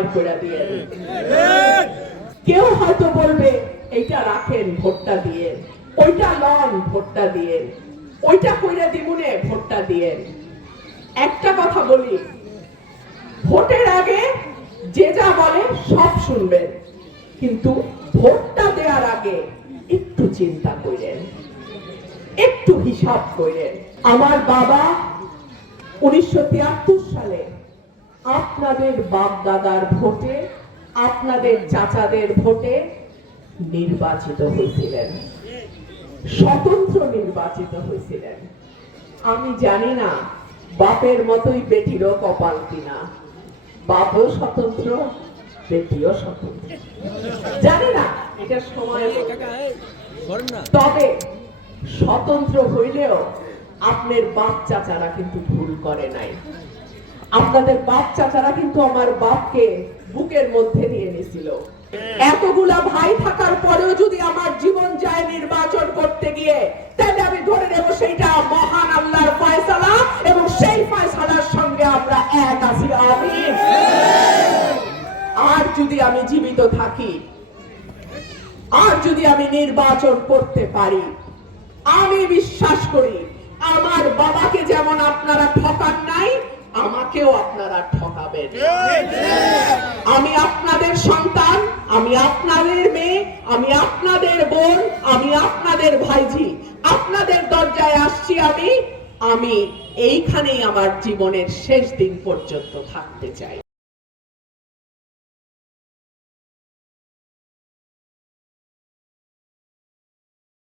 বাইর করে দিয়ে। কেউ হয়তো বলবে এইটা রাখেন ভোটটা দিয়ে, ওইটা লন ভোটটা দিয়ে, ওইটা কইরা দিমুনে ভোটটা দিয়ে। একটা কথা বলি, ভোটের আগে যে যা বলে সব শুনবেন, কিন্তু ভোটটা দেওয়ার আগে একটু চিন্তা করেন, একটু হিসাব করেন। আমার বাবা 1973 সালে আপনাদের বাপ দাদার ভোটে, আপনাদের চাচাদের ভোটে নির্বাচিত হয়েছিলেন, স্বতন্ত্র নির্বাচিত হয়েছিলেন। আমি জানি না বাপের মতোই বেটিরও কপাল কিনা, বাপও স্বতন্ত্র, বেটিও স্বতন্ত্র, জানি না, এটা সময়। তবে স্বতন্ত্র হইলেও আপনার বাপ চাচারা কিন্তু ভুল করে নাই। আপনাদের বাপ চাচারা কিন্তু আমার বাপকে বুকের মধ্যে নিয়ে নিয়েছিল। এতগুলা ভাই থাকার পরেও যদি আমার জীবন যায় নির্বাচন করতে গিয়ে, তাহলে আমি ধরে নেব সেইটা মহান আল্লাহর ফয়সালা, এবং সেই ফয়সালার সঙ্গে আমরা এক আছি। আমিন। আর যদি আমি জীবিত থাকি, আর যদি আমি নির্বাচন করতে পারি, আমি বিশ্বাস করি আমার বাবাকে যেমন আপনারা ঠকান নাই, আমাকেও আপনারা ঠকাবেন। আমি আপনাদের সন্তান, আমি আপনাদের মেয়ে, আমি আপনাদের বোন, আমি আপনাদের ভাইঝি, আপনাদের দরজায় আসছি। আমি এইখানেই আমার জীবনের শেষ দিন পর্যন্ত থাকতে চাই।